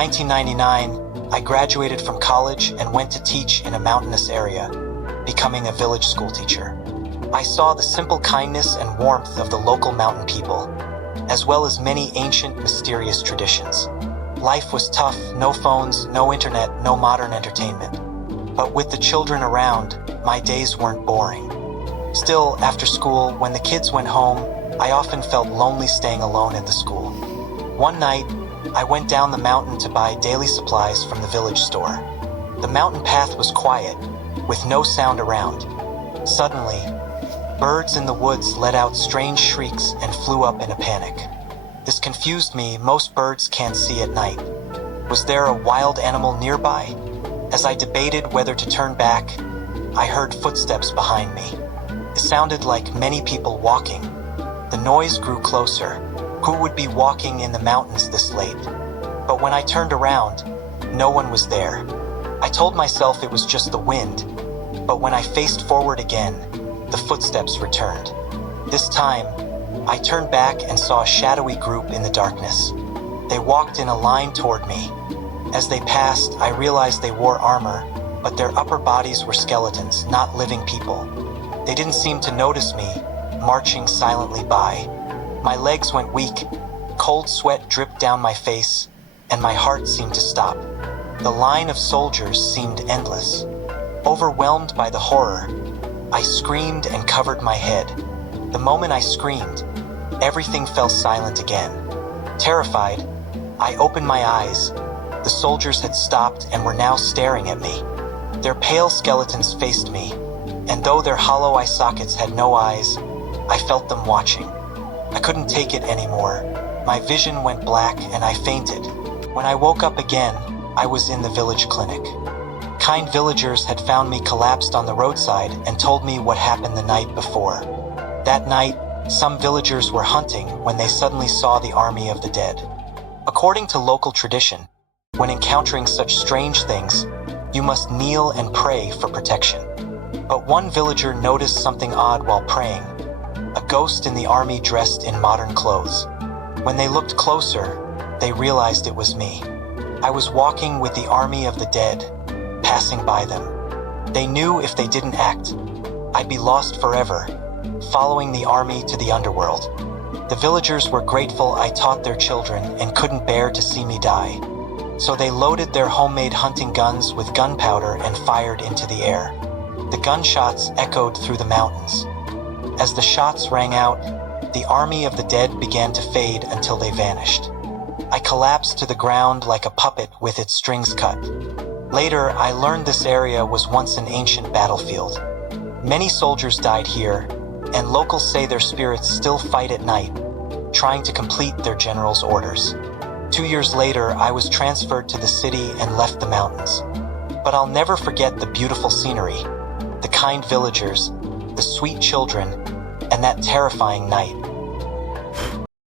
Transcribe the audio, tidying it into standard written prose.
1999, I graduated from college and went to teach in a mountainous area, becoming a village school teacher. I saw the simple kindness and warmth of the local mountain people, as well as many ancient, mysterious traditions. Life was tough, no phones, no internet, no modern entertainment. But with the children around, my days weren't boring. Still, after school, when the kids went home, I often felt lonely staying alone at the school. One night, I went down the mountain to buy daily supplies from the village store. The mountain path was quiet, with no sound around. Suddenly, birds in the woods let out strange shrieks and flew up in a panic. This confused me. Most birds can't see at night. Was there a wild animal nearby? As I debated whether to turn back, I heard footsteps behind me. It sounded like many people walking. The noise grew closer. Who would be walking in the mountains this late? But when I turned around, no one was there. I told myself it was just the wind, but when I faced forward again, the footsteps returned. This time, I turned back and saw a shadowy group in the darkness. They walked in a line toward me. As they passed, I realized they wore armor, but their upper bodies were skeletons, not living people. They didn't seem to notice me, marching silently by. My legs went weak, cold sweat dripped down my face, and my heart seemed to stop. The line of soldiers seemed endless. Overwhelmed by the horror, I screamed and covered my head. The moment I screamed, everything fell silent again. Terrified, I opened my eyes. The soldiers had stopped and were now staring at me. Their pale skeletons faced me, and though their hollow eye sockets had no eyes, I felt them watching. I couldn't take it anymore. My vision went black and I fainted. When I woke up again, I was in the village clinic. Kind villagers had found me collapsed on the roadside and told me what happened the night before. That night, some villagers were hunting when they suddenly saw the army of the dead. According to local tradition, when encountering such strange things, you must kneel and pray for protection. But one villager noticed something odd while praying. A ghost in the army dressed in modern clothes. When they looked closer, they realized it was me. I was walking with the army of the dead, passing by them. They knew if they didn't act, I'd be lost forever, following the army to the underworld. The villagers were grateful I taught their children and couldn't bear to see me die. So they loaded their homemade hunting guns with gunpowder and fired into the air. The gunshots echoed through the mountains. As the shots rang out, the army of the dead began to fade until they vanished. I collapsed to the ground like a puppet with its strings cut. Later, I learned this area was once an ancient battlefield. Many soldiers died here, and locals say their spirits still fight at night, trying to complete their general's orders. 2 years later, I was transferred to the city and left the mountains. But I'll never forget the beautiful scenery, the kind villagers, the sweet children, and that terrifying night.